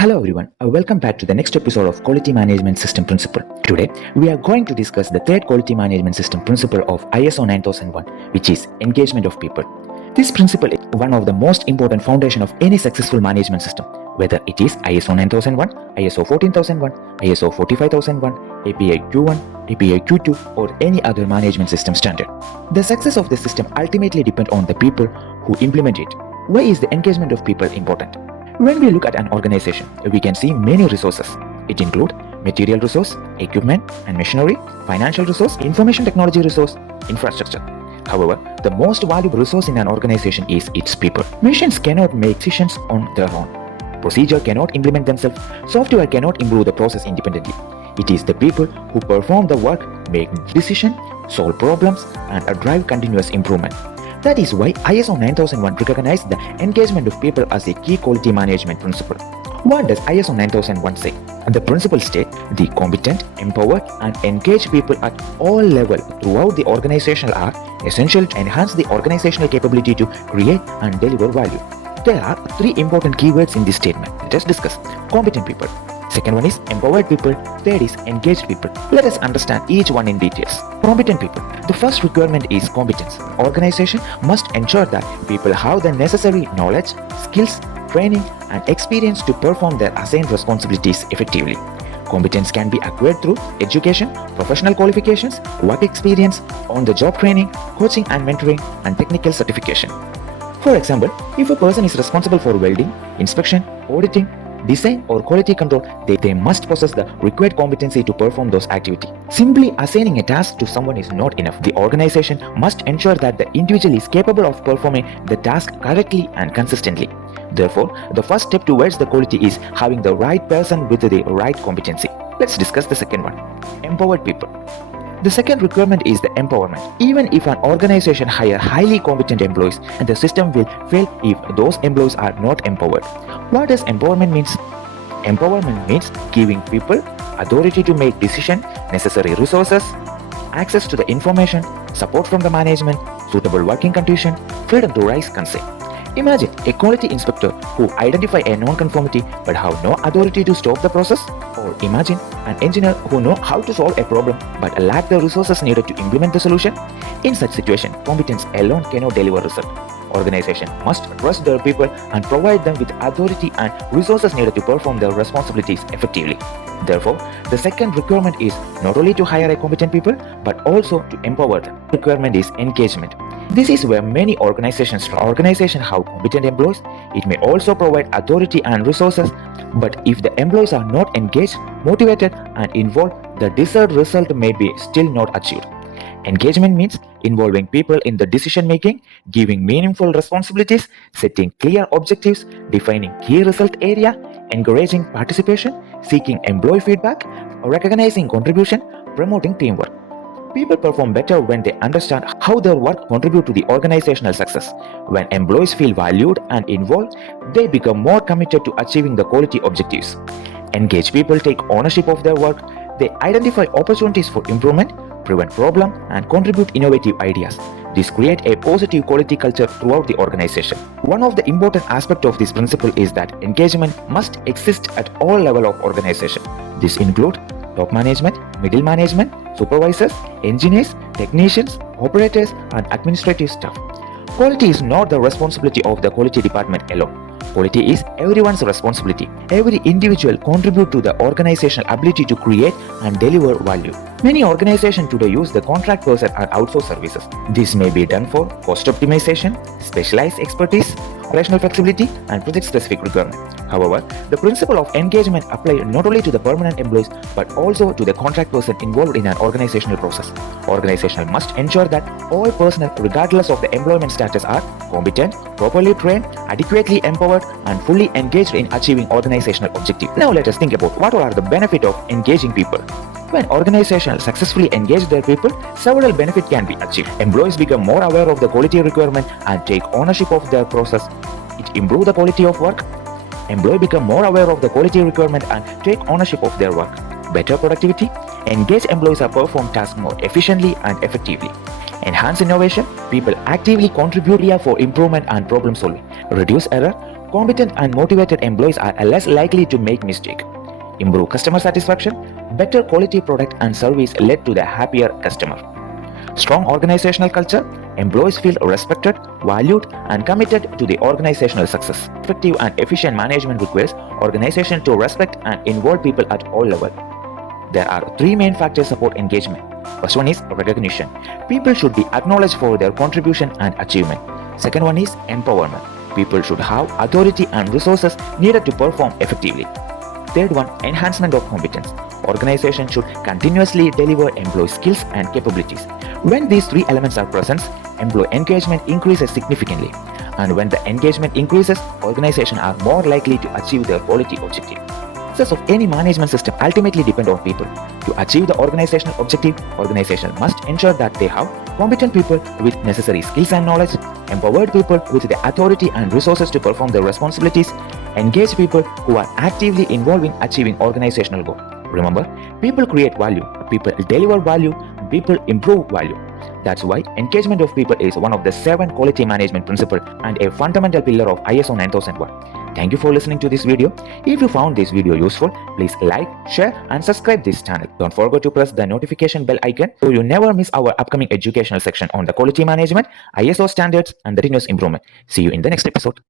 Hello everyone, welcome back to the next episode of Quality Management System Principle. Today, we are going to discuss the third quality management system principle of ISO 9001, which is engagement of people. This principle is one of the most important foundation of any successful management system, whether it is ISO 9001, ISO 14001, ISO 45001, API Q1, API Q2, or any other management system standard. The success of the system ultimately depends on the people who implement it. Why is the engagement of people important? When we look at an organization, we can see many resources. It includes material resource, equipment and machinery, financial resource, information technology resource, infrastructure. However, the most valuable resource in an organization is its people. Machines cannot make decisions on their own. Procedure cannot implement themselves. Software cannot improve the process independently. It is the people who perform the work, make decisions, solve problems, and drive continuous improvement. That is why ISO 9001 recognizes the engagement of people as a key quality management principle. What does ISO 9001 say? The principle states the competent, empowered, and engaged people at all levels throughout the organization are essential to enhance the organizational capability to create and deliver value. There are three important keywords in this statement. Let us discuss. Competent people. Second one is empowered people. Third is engaged people. Let us understand each one in details. Competent people. The first requirement is competence. Organization must ensure that people have the necessary knowledge, skills, training, and experience to perform their assigned responsibilities effectively. Competence can be acquired through education, professional qualifications, work experience, on-the-job training, coaching and mentoring, and technical certification. For example, if a person is responsible for welding, inspection, auditing, design or quality control, they must possess the required competency to perform those activities. Simply assigning a task to someone is not enough. The organization must ensure that the individual is capable of performing the task correctly and consistently. Therefore, the first step towards the quality is having the right person with the right competency. Let's discuss the second one. Empowered people. The second requirement is the empowerment. Even if an organization hires highly competent employees, the system will fail if those employees are not empowered. What does empowerment mean? Empowerment means giving people authority to make decisions, necessary resources, access to the information, support from the management, suitable working conditions, freedom to raise concern. Imagine a quality inspector who identifies a non-conformity but have no authority to stop the process. Or imagine an engineer who knows how to solve a problem but lack the resources needed to implement the solution. In such situation, competence alone cannot deliver result. Organization must trust their people and provide them with authority and resources needed to perform their responsibilities effectively. Therefore, the second requirement is not only to hire a competent people but also to empower them. The requirement is engagement. This is where many organizations have competent employees. It may also provide authority and resources, but if the employees are not engaged, motivated, and involved, the desired result may be still not achieved. Engagement means involving people in the decision making, giving meaningful responsibilities, setting clear objectives, defining key result area, encouraging participation, seeking employee feedback, recognizing contribution, promoting teamwork. People perform better when they understand how their work contributes to the organizational success. When employees feel valued and involved, they become more committed to achieving the quality objectives. Engaged people take ownership of their work. They identify opportunities for improvement, prevent problems, and contribute innovative ideas. This creates a positive quality culture throughout the organization. One of the important aspects of this principle is that engagement must exist at all levels of organization. This includes top management, middle management, supervisors, engineers, technicians, operators, and administrative staff. Quality is not the responsibility of the quality department alone. Quality is everyone's responsibility. Every individual contributes to the organizational ability to create and deliver value. Many organizations today use the contract person and outsource services. This may be done for cost optimization, specialized expertise, operational flexibility, and project-specific requirements. However, the principle of engagement applies not only to the permanent employees but also to the contract person involved in an organizational process. Organizations must ensure that all personnel, regardless of the employment status, are competent, properly trained, adequately empowered, and fully engaged in achieving organizational objectives. Now let us think about what are the benefits of engaging people. When organizations successfully engage their people, several benefits can be achieved. Employees become more aware of the quality requirement and take ownership of their process. It improves the quality of work. Employees become more aware of the quality requirement and take ownership of their work. Better productivity. Engaged employees are perform tasks more efficiently and effectively. Enhance innovation. People actively contribute here for improvement and problem solving. Reduce error. Competent and motivated employees are less likely to make mistakes. Improve customer satisfaction. Better quality product and service led to the happier customer. Strong organizational culture. Employees feel respected, valued, and committed to the organizational success. Effective and efficient management requires organization to respect and involve people at all levels. There are three main factors support engagement. First one is recognition. People should be acknowledged for their contribution and achievement. Second one is empowerment. People should have authority and resources needed to perform effectively. Third one, enhancement of competence. Organization should continuously deliver employee skills and capabilities. When these three elements are present, employee engagement increases significantly. And when the engagement increases, organizations are more likely to achieve their quality objective. Success of any management system ultimately depend on people. To achieve the organizational objective, organization must ensure that they have competent people with necessary skills and knowledge, empowered people with the authority and resources to perform their responsibilities, engaged people who are actively involved in achieving organizational goals. Remember, people create value, people deliver value, people improve value. That's why engagement of people is one of the 7 quality management principles and a fundamental pillar of ISO 9001. Thank you for listening to this video. If you found this video useful, please like, share and subscribe this channel. Don't forget to press the notification bell icon so you never miss our upcoming educational section on the quality management, ISO standards and the continuous improvement. See you in the next episode.